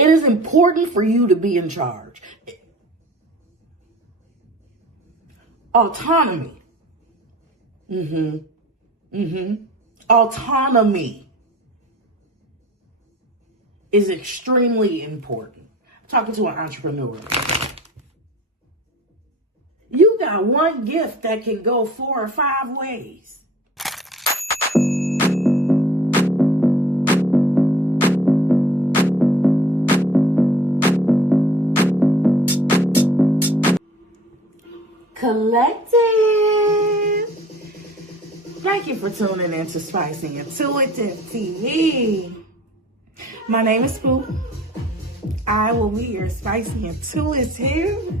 It is important for you to be in charge. Autonomy. Autonomy is extremely important. I'm talking to an entrepreneur. You got one gift that can go 4 or 5 ways. Collective. Thank you for tuning in to Spicy Intuitive TV. My name is Spook. I will be your Spicy Intuitive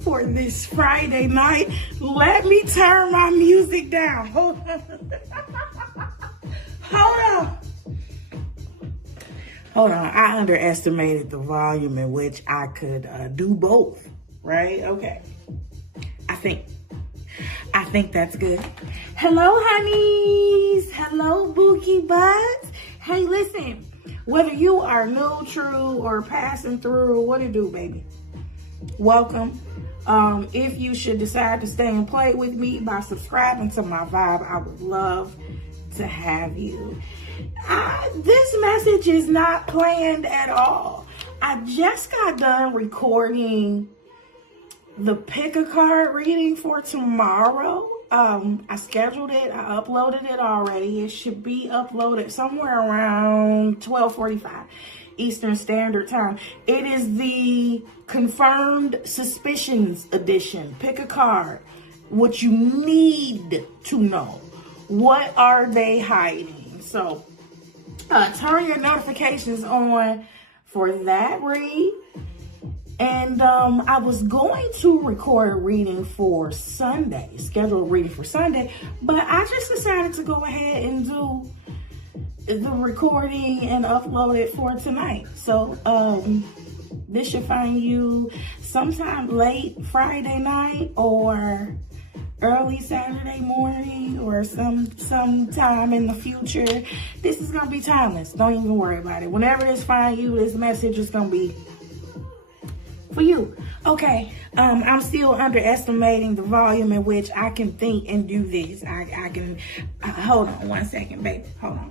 for this Friday night. Let me turn my music down. Hold on. Hold on. I underestimated the volume in which I could do both, right? Okay. I think that's good. Hello, honeys. Hello, Bookie Butts. Hey, listen, whether you are new, true, or passing through, what it do, baby? Welcome. If you should decide to stay and play with me by subscribing to my vibe, I would love to have you. This message is not planned at all. I just got done recording the pick a card reading for tomorrow. I scheduled it. I uploaded it already. It should be uploaded somewhere around 12:45 Eastern Standard Time. It is the Confirmed Suspicions edition. Pick a card. What you need to know. What are they hiding? So turn your notifications on for that read. And I was going to record a reading for Sunday, schedule a reading for Sunday, but I just decided to go ahead and do the recording and upload it for tonight. So this should find you sometime late Friday night or early Saturday morning or sometime in the future. This is gonna be timeless. Don't even worry about it. Whenever this finds you, this message is gonna be for you. Okay, I'm still underestimating the volume in which I can think and do this. I can, hold on one second, baby. Hold on.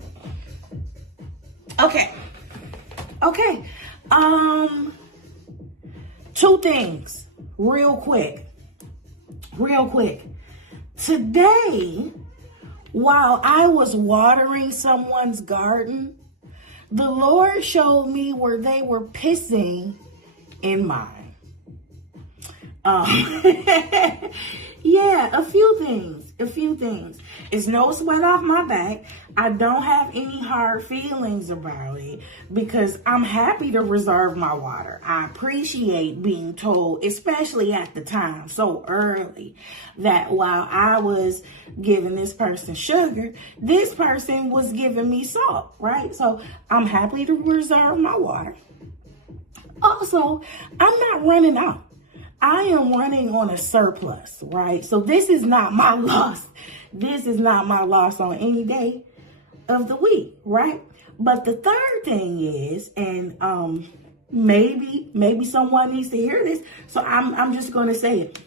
Okay. 2 things, real quick. Today, while I was watering someone's garden, the Lord showed me where they were pissing in mine. Yeah, a few things. It's no sweat off my back. I don't have any hard feelings about it because I'm happy to reserve my water. I appreciate being told, especially at the time, so early, that while I was giving this person sugar, this person was giving me salt, right? So I'm happy to reserve my water. Also, I'm not running out. I am running on a surplus, right? So this is not my loss. This is not my loss on any day of the week, right? But the third thing is, and maybe someone needs to hear this, so I'm just going to say it.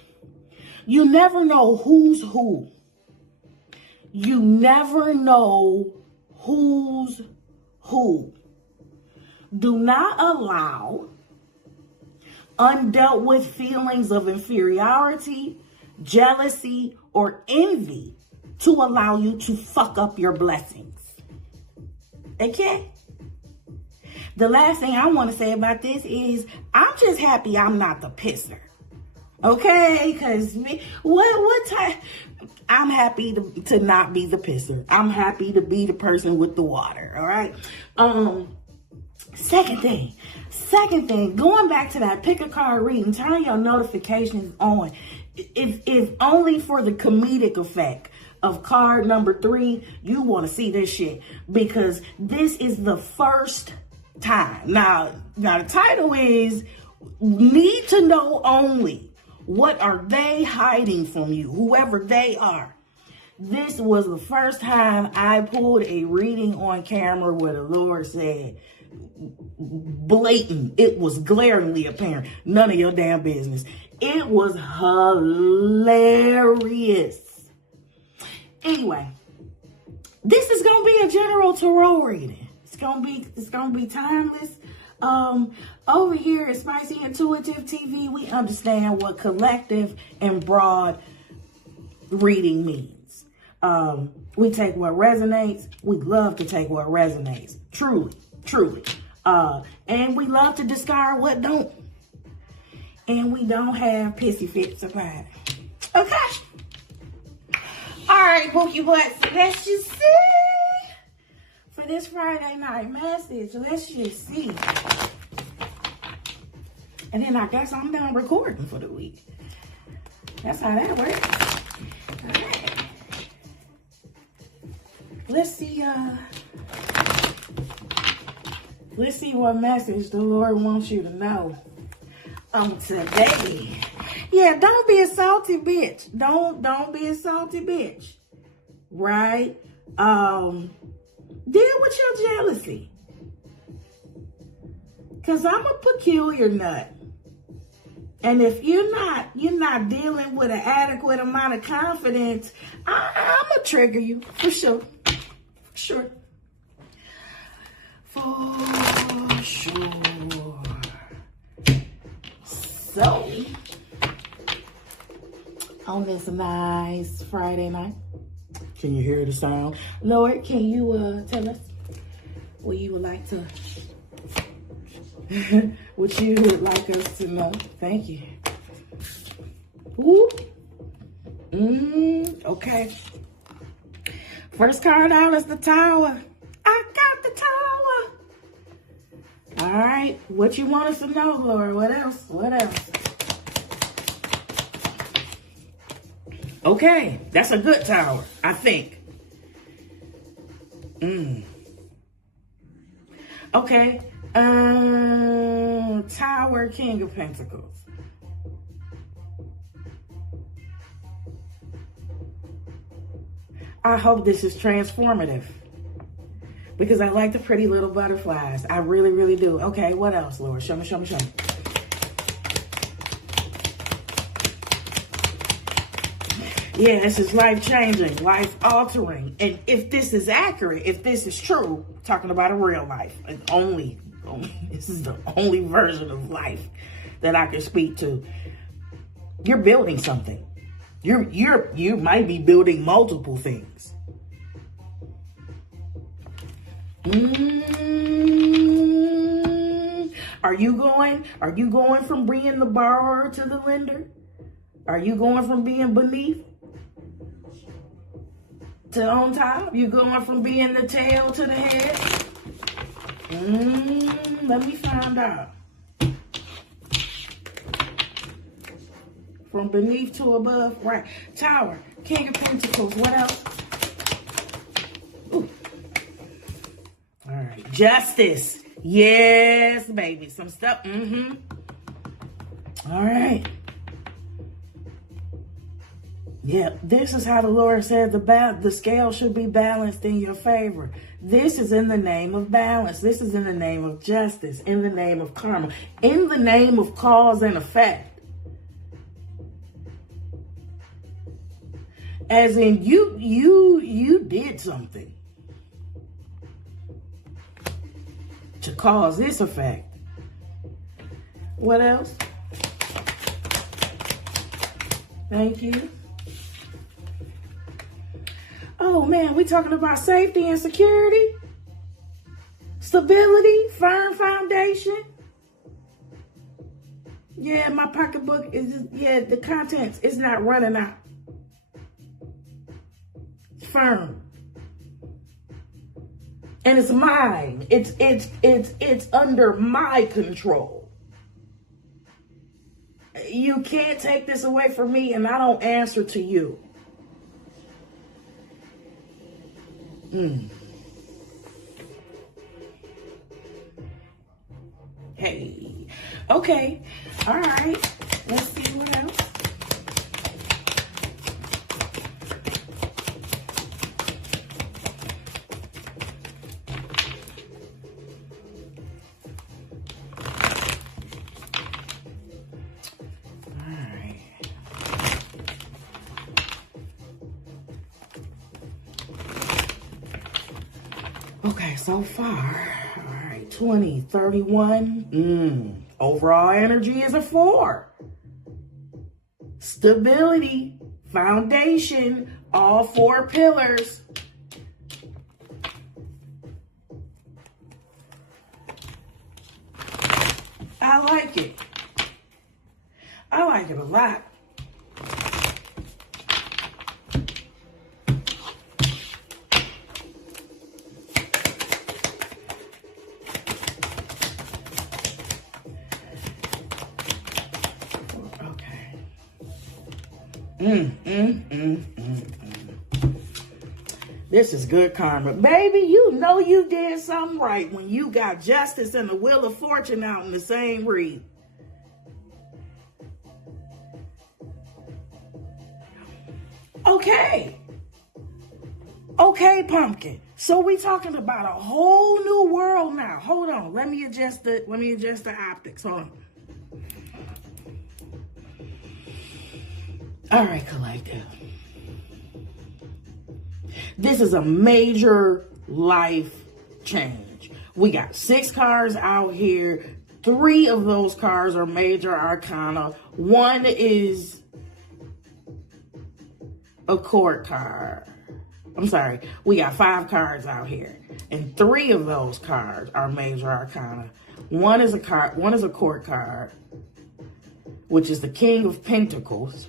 You never know who's who. You never know who's who. Do not allow undealt with feelings of inferiority, jealousy, or envy to allow you to fuck up your blessings. Okay? The last thing I want to say about this is I'm just happy I'm not the pisser. Okay? Because what time? I'm happy to not be the pisser. I'm happy to be the person with the water. All right? Second thing, going back to that pick a card reading, turn your notifications on. If only for the comedic effect of card number 3, you want to see this shit because this is the first time. Now the title is Need to Know Only. What are they hiding from you? Whoever they are. This was the first time I pulled a reading on camera where the Lord said, blatant. It was glaringly apparent. None of your damn business. It was hilarious. Anyway, this is gonna be a general tarot reading. It's gonna be timeless. Over here at Spicy Intuitive TV, we understand what collective and broad reading means. We take what resonates. We love to take what resonates. Truly. And we love to discard what don't. And we don't have pissy fits about it. Okay. All right, Bookie Butts. Let's just see. For this Friday night message, let's just see. And then I guess I'm done recording for the week. That's how that works. All right. Let's see what message the Lord wants you to know today. Yeah, don't be a salty bitch. Don't be a salty bitch. Right? Deal with your jealousy. Cause I'm a peculiar nut. And if you're not dealing with an adequate amount of confidence, I'm gonna trigger you for sure. For sure. So, on this nice Friday night, can you hear the sound? Lord, can you tell us what you would like to, what you would like us to know? Thank you. Ooh. Okay. First card out is the Tower. I got the Tower. All right. What you want us to know, Lord? What else? Okay. That's a good Tower, I think. Okay. Tower, King of Pentacles. I hope this is transformative because I like the pretty little butterflies. I really, really do. Okay, what else, Lord? Show me. Yeah, this is life-changing, life-altering. And if this is accurate, if this is true, talking about a real life, and only this is the only version of life that I can speak to. You're building something. You might be building multiple things. Are you going from being the borrower to the lender? Are you going from being beneath to on top? You going from being the tail to the head? Let me find out. From beneath to above, right. Tower, King of Pentacles, what else? Ooh. All right, Justice. Yes, baby, some stuff, All right. Yeah, this is how the Lord said the scale should be balanced in your favor. This is in the name of balance. This is in the name of justice, in the name of karma, in the name of cause and effect. As in you did something to cause this effect. What else? Thank you. Oh man, we talking about safety and security, stability, firm foundation. Yeah, my pocketbook is, the contents is not running out. Firm. And it's mine. It's under my control. You can't take this away from me, and I don't answer to you. Hey. Okay. All right. Let's see what else. Okay, so far, all right, 20, 31. Overall energy is a 4. Stability, foundation, all 4 pillars. I like it. I like it a lot. This is good karma. Baby, you know you did something right when you got justice and the wheel of fortune out in the same read. Okay. Okay, pumpkin. So we talking about a whole new world now. Hold on. Let me adjust the optics. Hold on. All right, collective. This is a major life change. We got 6 cards out here. 3 of those cards are major arcana. 1 is a court card. I'm sorry. We got 5 cards out here, and 3 of those cards are major arcana. 1 is a court card, which is the King of Pentacles.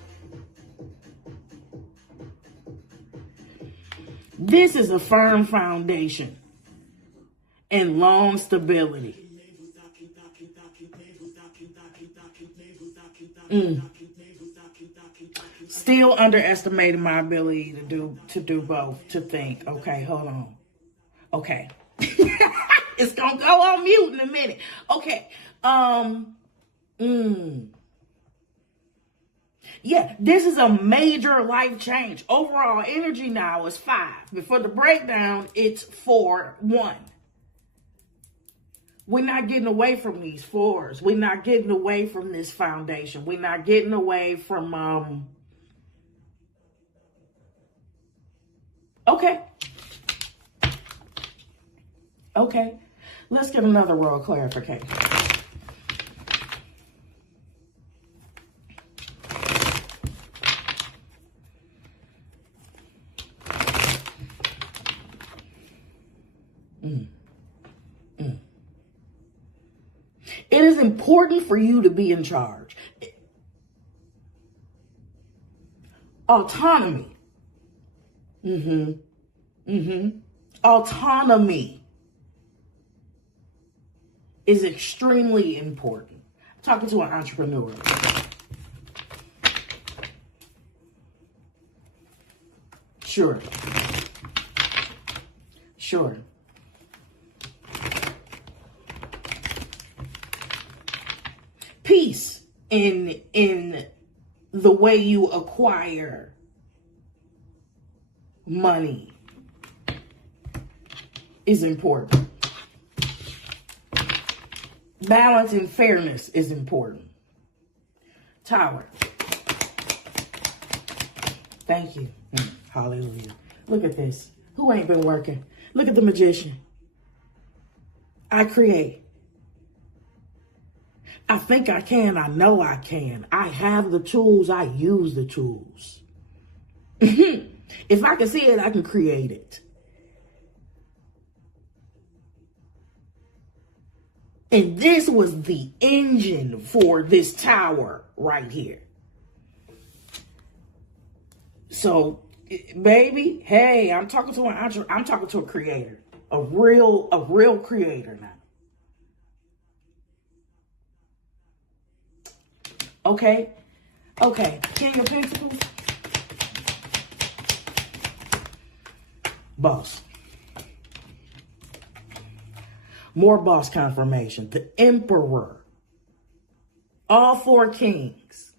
This is a firm foundation and long stability. Still underestimating my ability to do both, to think. Okay, hold on. Okay. It's gonna go on mute in a minute. Okay. Yeah, this is a major life change. Overall energy now is 5. Before the breakdown, it's 4, 1. We're not getting away from these 4s. We're not getting away from this foundation. We're not getting away from, okay. Okay. Let's get another roll of clarification. It is important for you to be in charge. Autonomy. Autonomy is extremely important. I'm talking to an entrepreneur. Sure. Peace in the way you acquire money is important. Balance and fairness is important. Tower. Thank you. Hallelujah. Look at this. Who ain't been working? Look at the magician. I create. I think I can. I know I can. I have the tools. I use the tools. If I can see it, I can create it. And this was the engine for this tower right here. So, baby, hey, I'm talking to I'm talking to a creator, a real creator now. Okay, King of Pentacles, boss. More boss confirmation. The Emperor. All 4 kings.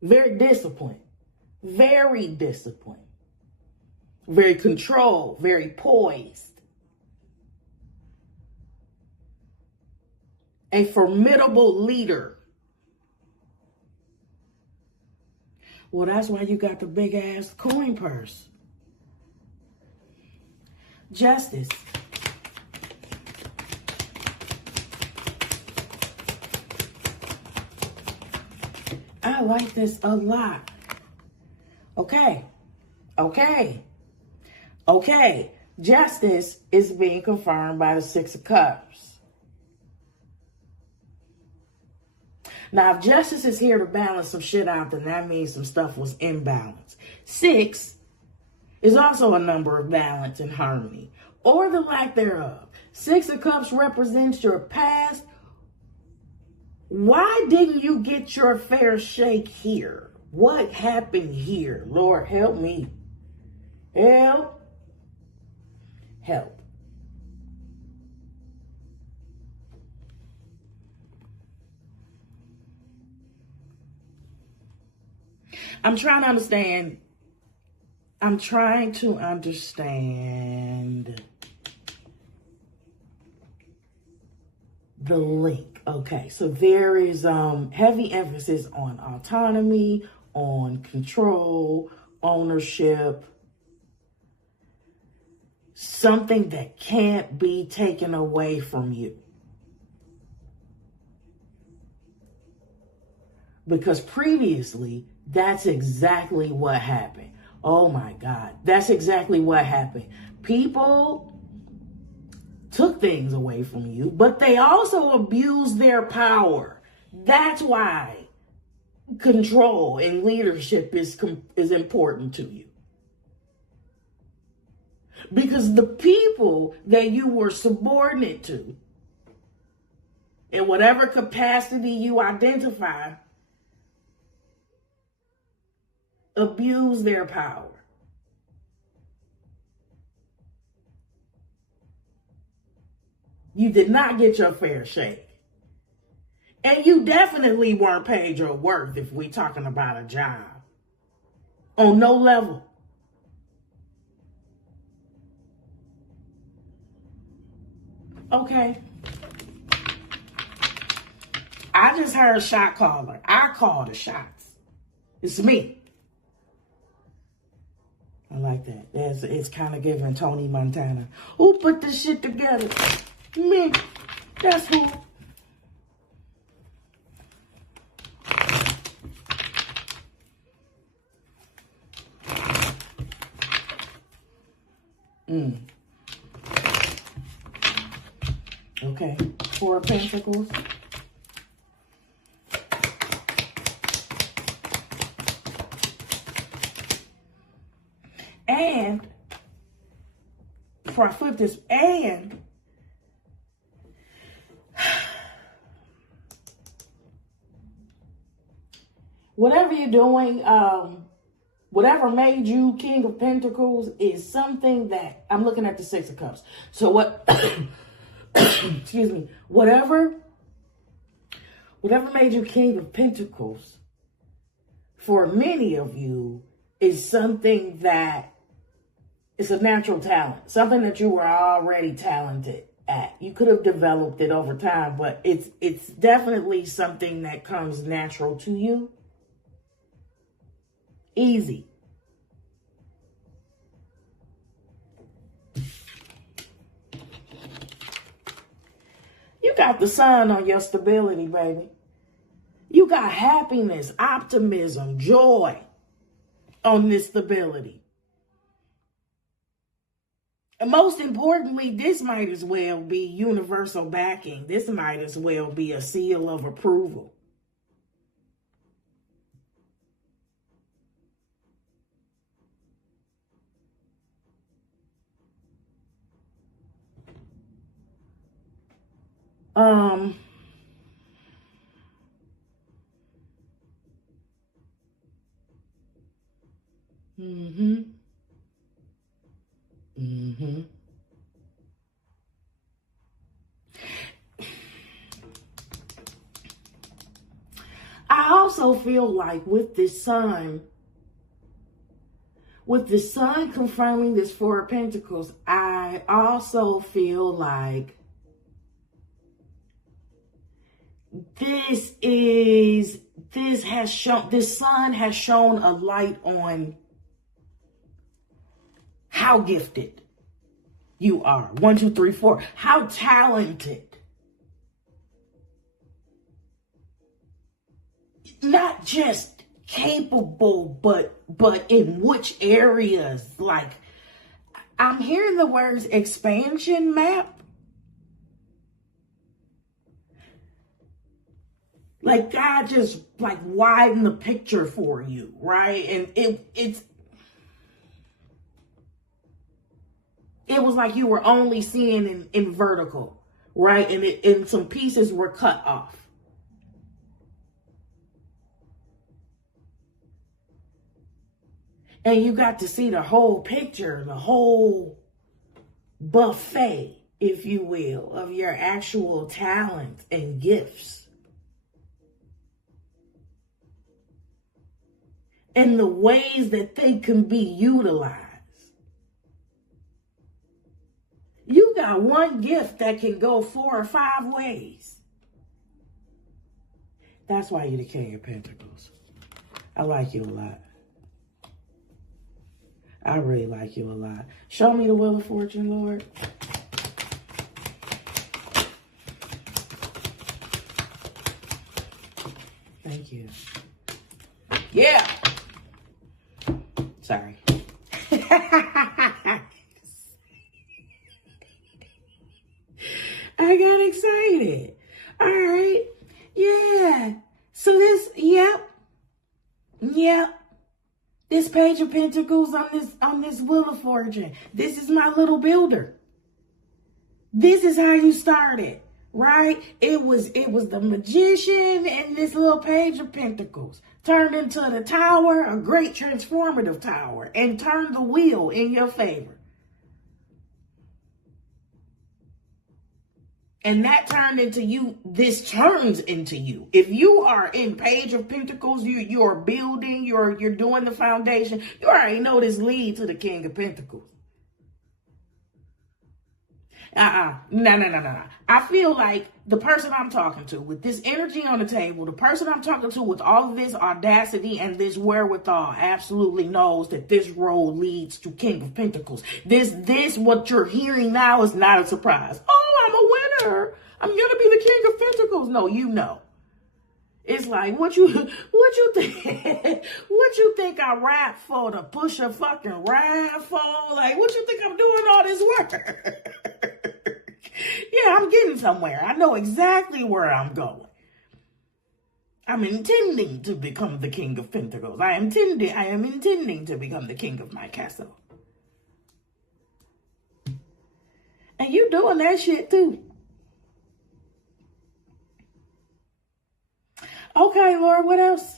Very disciplined. Very disciplined. Very controlled. Very poised. A formidable leader. Well, that's why you got the big ass coin purse. Justice. I like this a lot. Okay. Justice is being confirmed by the Six of Cups. Now, if justice is here to balance some shit out, then that means some stuff was imbalanced. 6 is also a number of balance and harmony, or the lack thereof. 6 of Cups represents your past. Why didn't you get your fair shake here? What happened here? Lord, help me. Help. I'm trying to understand the link. Okay, so there is heavy emphasis on autonomy, on control, ownership, something that can't be taken away from you. Because previously, that's exactly what happened. Oh my God, that's exactly what happened. People took things away from you, but they also abused their power. That's why control and leadership is important to you. Because the people that you were subordinate to, in whatever capacity you identify, abuse their power. You did not get your fair shake. And you definitely weren't paid your worth if we're talking about a job. On no level. Okay. I just heard shot caller. I call the shots. It's me. I like that. It's kind of giving Tony Montana. Who put this shit together? Me. That's who. Okay. 4 of Pentacles. And before I flip this, and whatever you're doing, whatever made you King of Pentacles is something that, I'm looking at the 6 of Cups. So what, excuse me, whatever made you King of Pentacles, for many of you, is something that is a natural talent, something that you were already talented at. You could have developed it over time, but it's definitely something that comes natural to you. Easy. You got the sun on your stability, baby. You got happiness, optimism, joy on this stability. And most importantly, this might as well be universal backing. This might as well be a seal of approval. I also feel like with the sun confirming this 4 of Pentacles, I also feel like this sun has shown a light on how gifted you are. 1, 2, 3, 4. How talented. Not just capable, but in which areas? Like, I'm hearing the words expansion map. Like God just like widen the picture for you, right? And it was like you were only seeing in vertical, right? And some pieces were cut off. And you got to see the whole picture, the whole buffet, if you will, of your actual talents and gifts. And the ways that they can be utilized. You got one gift that can go 4 or 5 ways. That's why you're the King of Pentacles. I like you a lot. I really like you a lot. Show me the Wheel of Fortune, Lord. Thank you. Yeah. Sorry. I got excited. All right. Yeah. So this, yep. This Page of Pentacles on this Wheel of Fortune. This is my little builder. This is how you started, right? It was the Magician and this little Page of Pentacles turned into the Tower, a great transformative tower, and turned the wheel in your favor. And that turned into you. This turns into you. If you are in Page of Pentacles, you are building, you're doing the foundation. You already know this lead to the King of Pentacles. No. I feel like the person I'm talking to with this energy on the table, the person I'm talking to with all of this audacity and this wherewithal absolutely knows that this road leads to King of Pentacles. This what you're hearing now is not a surprise. Oh, I'm a winner. I'm going to be the King of Pentacles. No, you know. It's like, what you think? What you think I rap for? To push a fucking rap for? Like, what you think I'm doing all this work? Yeah, I'm getting somewhere. I know exactly where I'm going. I'm intending to become the King of Pentacles. I am intending to become the king of my castle. And you doing that shit too. Okay, Lord, what else?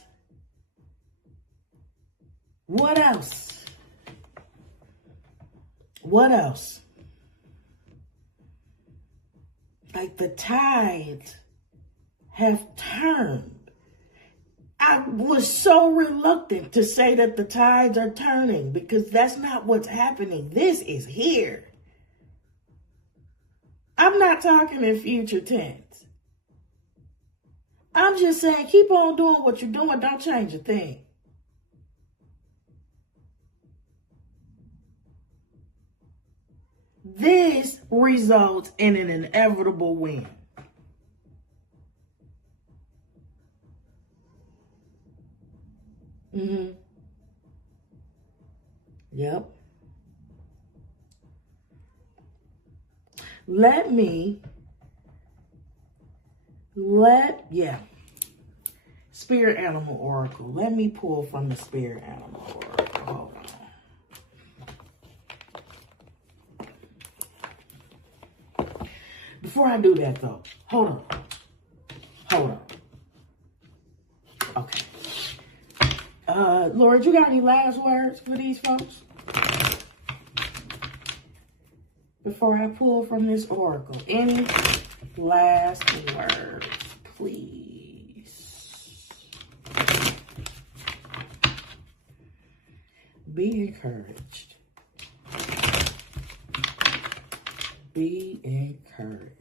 What else? What else? Like the tides have turned. I was so reluctant to say that the tides are turning because that's not what's happening. This is here. I'm not talking in future tense. I'm just saying keep on doing what you're doing. Don't change a thing. This results in an inevitable win. Yep. Spirit Animal Oracle. Let me pull from the Spirit Animal Oracle. Hold on. Before I do that though, hold on. Okay. Lord, you got any last words for these folks? Before I pull from this oracle, any last words, please? Be encouraged. Be encouraged.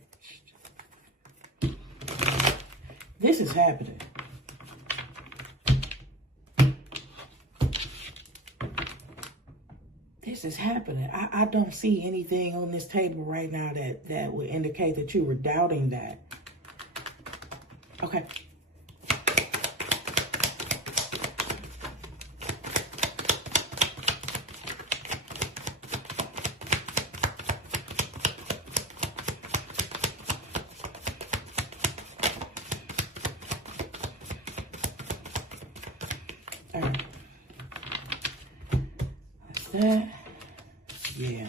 This is happening. This next is happening? I don't see anything on this table right now that would indicate that you were doubting that. Okay. All right. That's that. Yeah.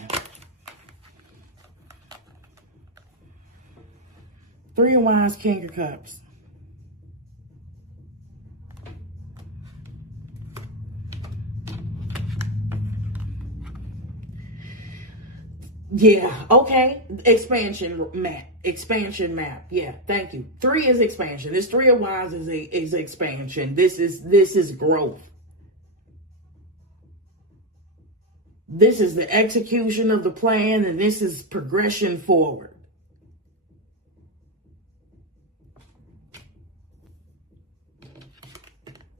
3 of Wands, King of Cups. Yeah, okay. Expansion map. Expansion map. Yeah, thank you. 3 is expansion. This 3 of Wands is expansion. This is growth. This is the execution of the plan, and this is progression forward.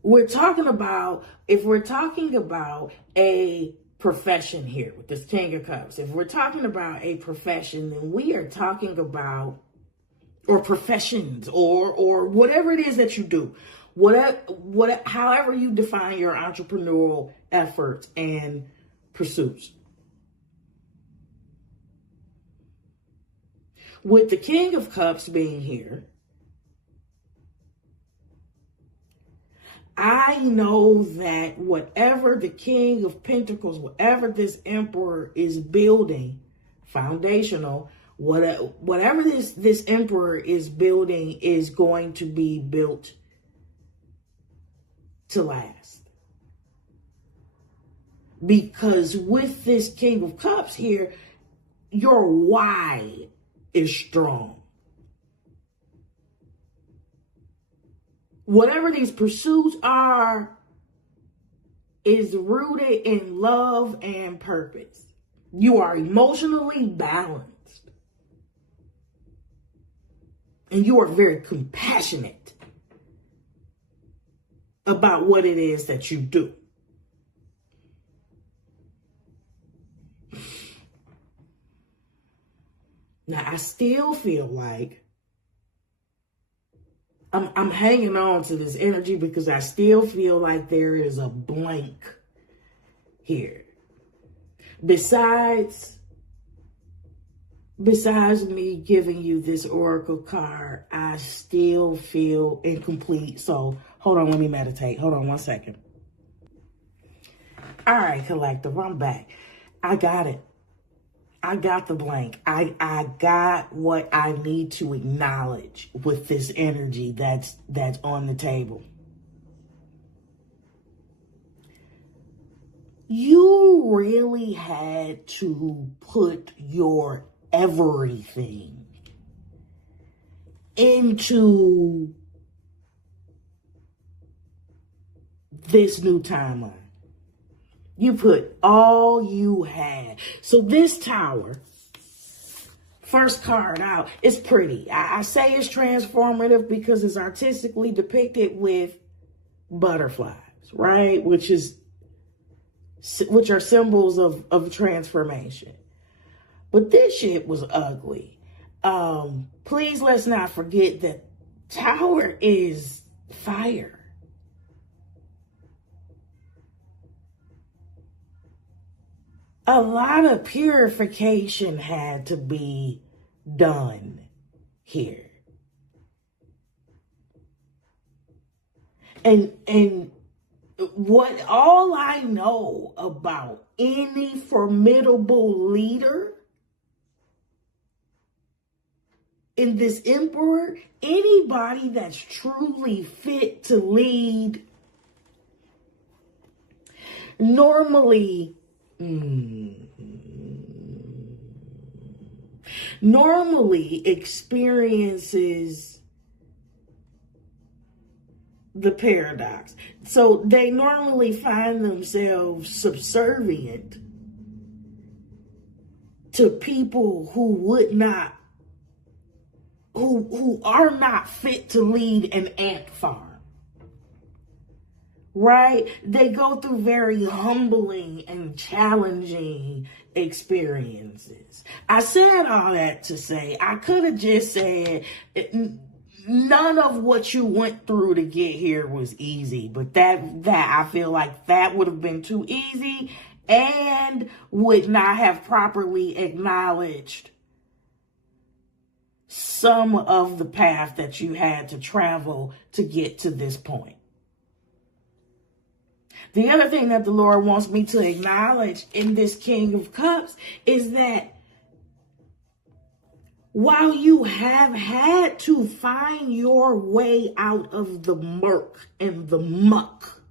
If we're talking about a profession here with this King of Cups, if we're talking about a profession, then we are talking about, or professions, or whatever it is that you do, however you define your entrepreneurial efforts and pursuits. With the King of Cups being here, I know that whatever the King of Pentacles, whatever this Emperor is building, foundational, whatever this Emperor is building is going to be built to last. Because with this King of Cups here, your why is strong. Whatever these pursuits are is rooted in love and purpose. You are emotionally balanced. And you are very compassionate about what it is that you do. Now, I still feel like I'm hanging on to this energy because I still feel like there is a blank here. Besides me giving you this oracle card, I still feel incomplete. So hold on, let me meditate. Hold on 1 second. All right, collective, I'm back. I got it. I got the blank. I got what I need to acknowledge with this energy that's on the table. You really had to put your everything into this new timeline. You put all you had. So this Tower, first card out, is pretty. I say it's transformative because it's artistically depicted with butterflies, right? Which are symbols of transformation. But this shit was ugly. Please let's not forget that Tower is fire. A lot of purification had to be done here. And what all I know about any formidable leader in this Emperor, anybody that's truly fit to lead, normally experiences the paradox. So they normally find themselves subservient to people who are not fit to lead an ant farm. right? They go through very humbling and challenging experiences. I said all that to say, I could have just said, none of what you went through to get here was easy, but that I feel like that would have been too easy and would not have properly acknowledged some of the path that you had to travel to get to this point. The other thing that the Lord wants me to acknowledge in this King of Cups is that while you have had to find your way out of the murk and the muck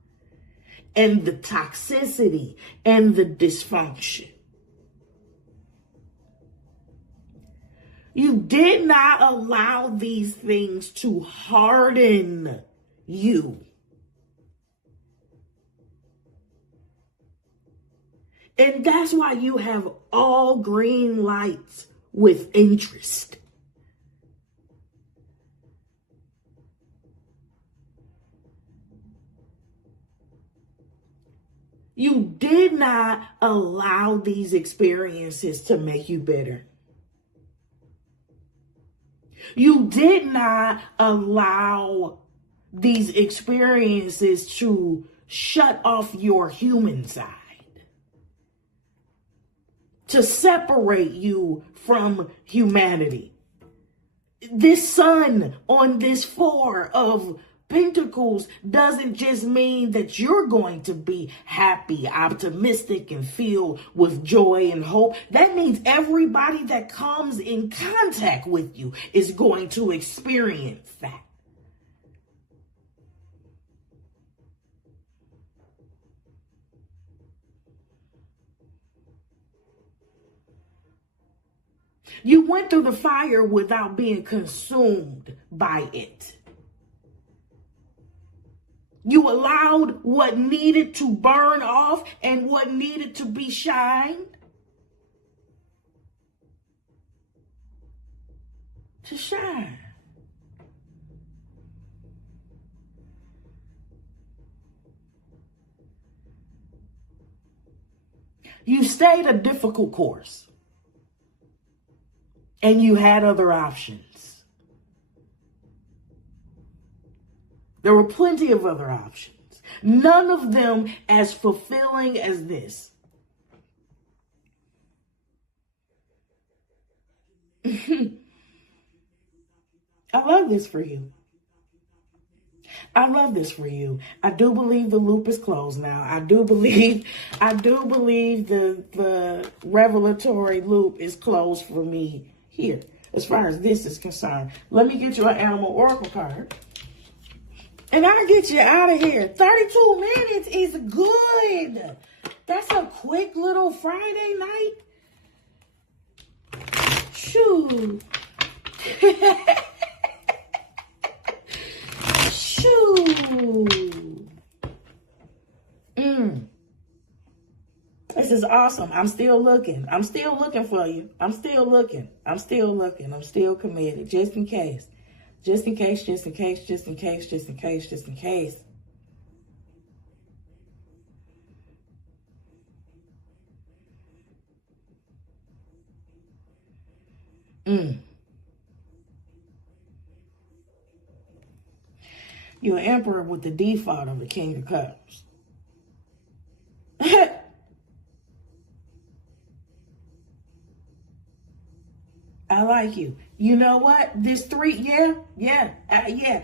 and the toxicity and the dysfunction, you did not allow these things to harden you. And that's why you have all green lights with interest. You did not allow these experiences to make you bitter. You did not allow these experiences to shut off your human side, to separate you from humanity. This sun on this Four of Pentacles doesn't just mean that you're going to be happy, optimistic, and filled with joy and hope. That means everybody that comes in contact with you is going to experience that. You went through the fire without being consumed by it. You allowed what needed to burn off and what needed to be shined to shine. You stayed a difficult course. And you had other options. There were plenty of other options. None of them as fulfilling as this. I love this for you. I love this for you. I do believe the loop is closed now. I do believe the revelatory loop is closed for me here, as far as this is concerned. Let me get you an animal oracle card. And I'll get you out of here. 32 minutes is good. That's a quick little Friday night. Shoo. Shoo. This is awesome. I'm still looking. I'm still looking for you. I'm still looking. I'm still looking. I'm still committed. Just in case. Just in case, just in case, just in case, just in case, just in case. You're an emperor with the default of the King of Cups. I like you. You know what? This three, yeah.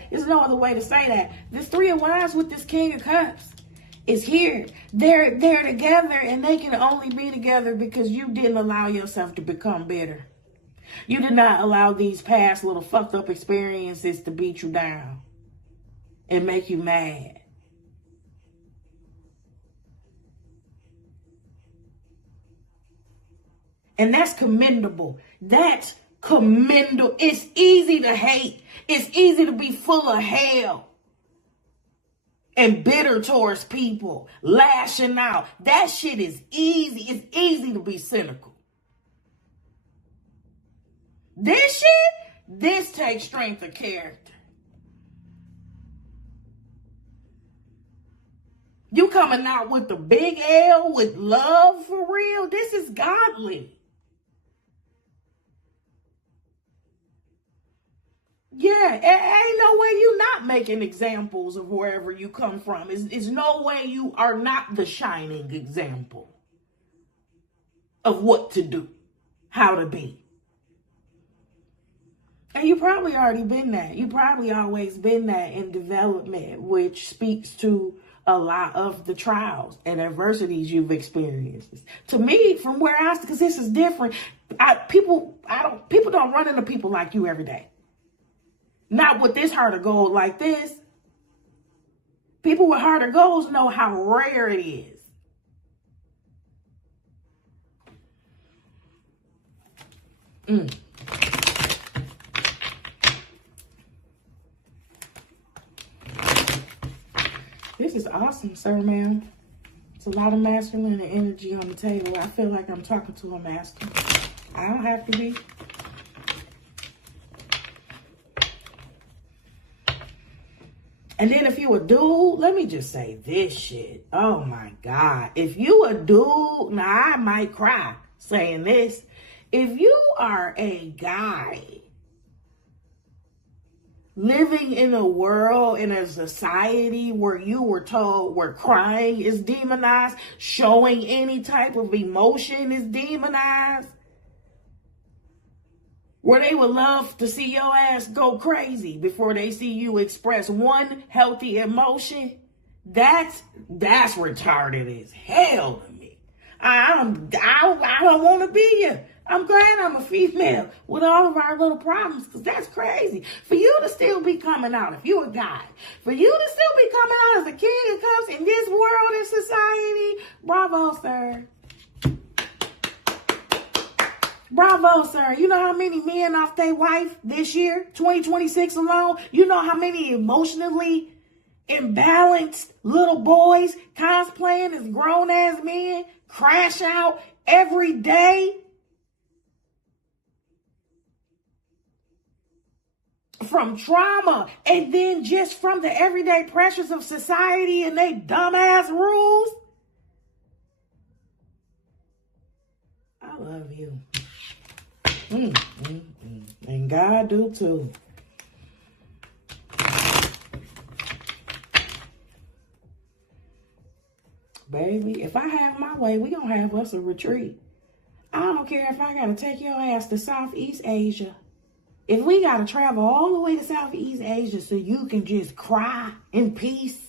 There's no other way to say that. This Three of Wands with this King of Cups is here. They're together, and they can only be together because you didn't allow yourself to become bitter. You did not allow these past little fucked up experiences to beat you down and make you mad. And that's commendable. That's commendable. It's easy to hate. It's easy to be full of hell and bitter towards people, lashing out. That shit is easy. It's easy to be cynical. This takes strength of character. You coming out with the big L with love for real? This is godly. Yeah, ain't no way you not making examples of wherever you come from. It's no way you are not the shining example of what to do, how to be. And you probably already been that. You probably always been that in development, which speaks to a lot of the trials and adversities you've experienced. To me, from where I, because this is different. People don't run into people like you every day. Not with this heart of gold like this. People with heart of gold know how rare it is. This is awesome, sir, ma'am. It's a lot of masculine energy on the table. I feel like I'm talking to a master. I don't have to be. And then if you a dude, let me just say this shit. Oh my God. If you a dude, now I might cry saying this. If you are a guy living in a world, in a society where you were told where crying is demonized, showing any type of emotion is demonized, where they would love to see your ass go crazy before they see you express one healthy emotion, that's retarded as hell to me. I don't want to be you. I'm glad I'm a female with all of our little problems, because that's crazy. For you to still be coming out, if you a guy, for you to still be coming out as a king of cups in this world and society, bravo, sir. Bravo, sir. You know how many men off their wife this year, 2026 alone? You know how many emotionally imbalanced little boys cosplaying as grown-ass men crash out every day? From trauma, and then just from the everyday pressures of society and they dumbass rules. I love you. And God do too. Baby, if I have my way, we gonna have us a retreat. I don't care if I gotta take your ass to Southeast Asia. If we gotta travel all the way to Southeast Asia so you can just cry in peace,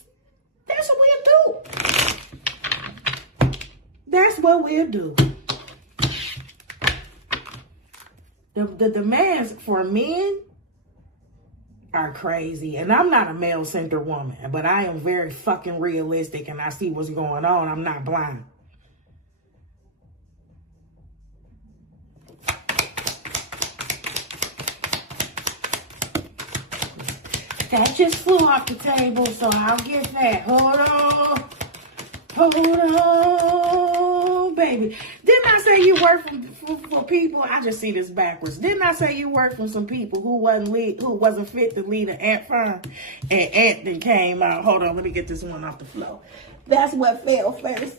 that's what we'll do. That's what we'll do. The demands for men are crazy. And I'm not a male-centered woman, but I am very fucking realistic and I see what's going on. I'm not blind. That just flew off the table, so I'll get that. Hold on, baby. Didn't I say you work for people? I just see this backwards. Didn't I say you work for some people who wasn't fit to lead an ant farm? And ant then came out. Hold on, let me get this one off the floor. That's what fell first.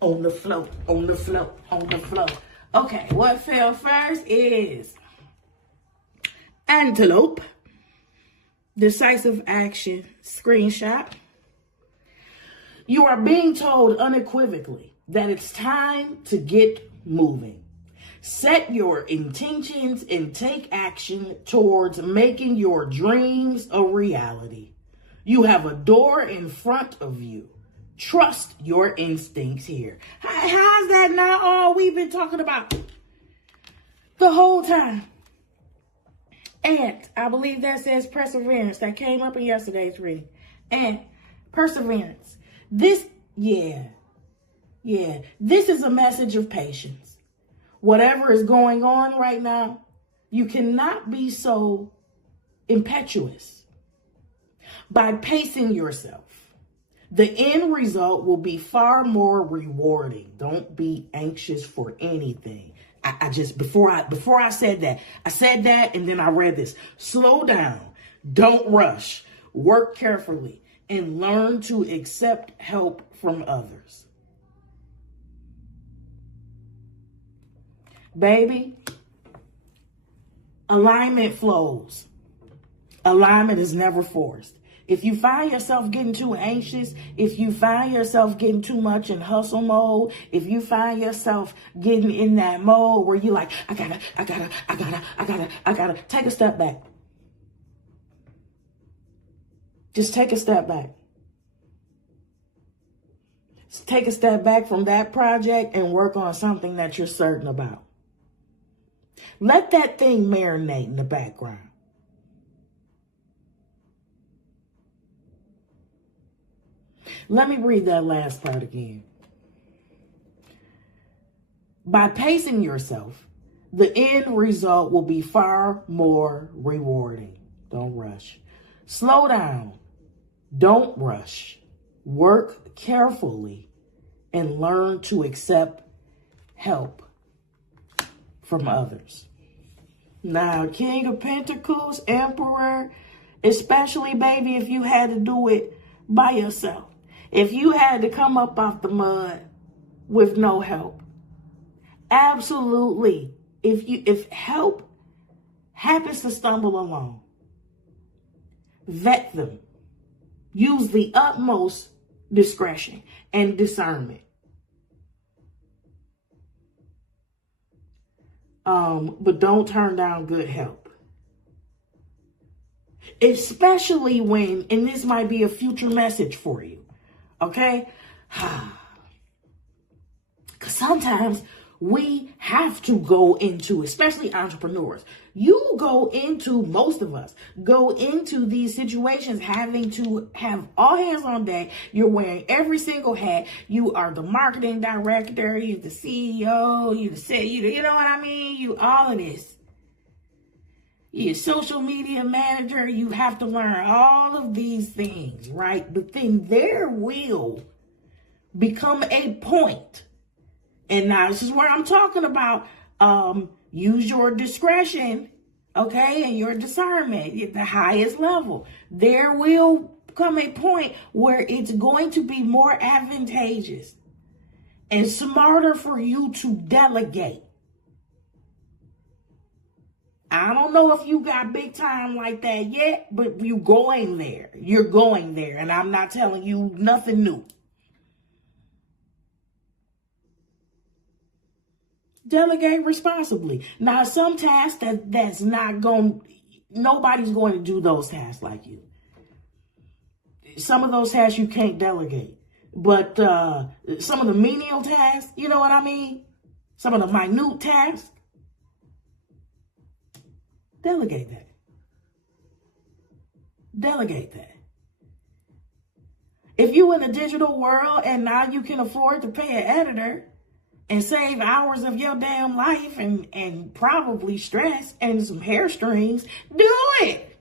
On the floor, on the floor, on the floor. Okay, what fell first is antelope. Decisive action. Screenshot. You are being told unequivocally that it's time to get moving. Set your intentions and take action towards making your dreams a reality. You have a door in front of you. Trust your instincts here. How's that not all we've been talking about the whole time? And I believe that says perseverance. That came up in yesterday's reading. And perseverance. This is a message of patience. Whatever is going on right now, you cannot be so impetuous. By pacing yourself, the end result will be far more rewarding. Don't be anxious for anything. I just, before I said that, and then I read this. Slow down. Don't rush. Work carefully and learn to accept help from others. Baby, alignment flows. Alignment is never forced. If you find yourself getting too anxious, if you find yourself getting too much in hustle mode, if you find yourself getting in that mode where you're like, I gotta, take a step back. Just take a step back. Take a step back from that project and work on something that you're certain about. Let that thing marinate in the background. Let me read that last part again. By pacing yourself, the end result will be far more rewarding. Don't rush. Slow down. Don't rush. Work carefully and learn to accept help from others. Now, King of Pentacles, Emperor, especially, baby, if you had to do it by yourself. If you had to come up off the mud with no help. Absolutely. If help happens to stumble along, vet them. Use the utmost discretion and discernment. But don't turn down good help. Especially when, and this might be a future message for you, okay? Because sometimes we have to go into, especially entrepreneurs, most of us go into these situations having to have all hands on deck. You're wearing every single hat. You are the marketing director, you're the CEO, you know what I mean? You all of this. You're a social media manager. You have to learn all of these things, right? But then there will become a point. And now this is where I'm talking about, use your discretion, okay, and your discernment at the highest level. There will come a point where it's going to be more advantageous and smarter for you to delegate. I don't know if you got big time like that yet, but you're going there. You're going there, and I'm not telling you nothing new. Delegate responsibly. Now, some tasks that's not going, nobody's going to do those tasks like you. Some of those tasks you can't delegate. But some of the menial tasks, you know what I mean? Some of the minute tasks, delegate that. Delegate that. If you in a digital world and now you can afford to pay an editor and save hours of your damn life and probably stress and some hair strings, do it.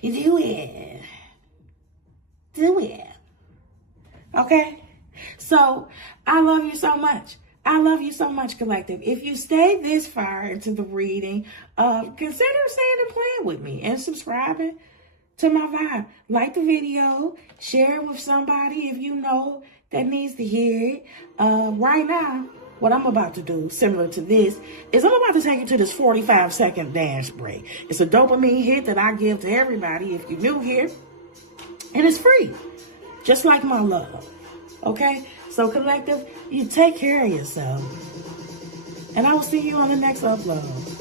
Do it. Do it. Okay? So, I love you so much. I love you so much, Collective. If you stayed this far into the reading, consider staying and playing with me and subscribing to my vibe. Like the video, share it with somebody if you know that needs to hear it. Right now, what I'm about to do, similar to this, is I'm about to take you to this 45-second dance break. It's a dopamine hit that I give to everybody if you're new here. And it's free, just like my love. Okay? So, Collective, you take care of yourself. And I will see you on the next upload.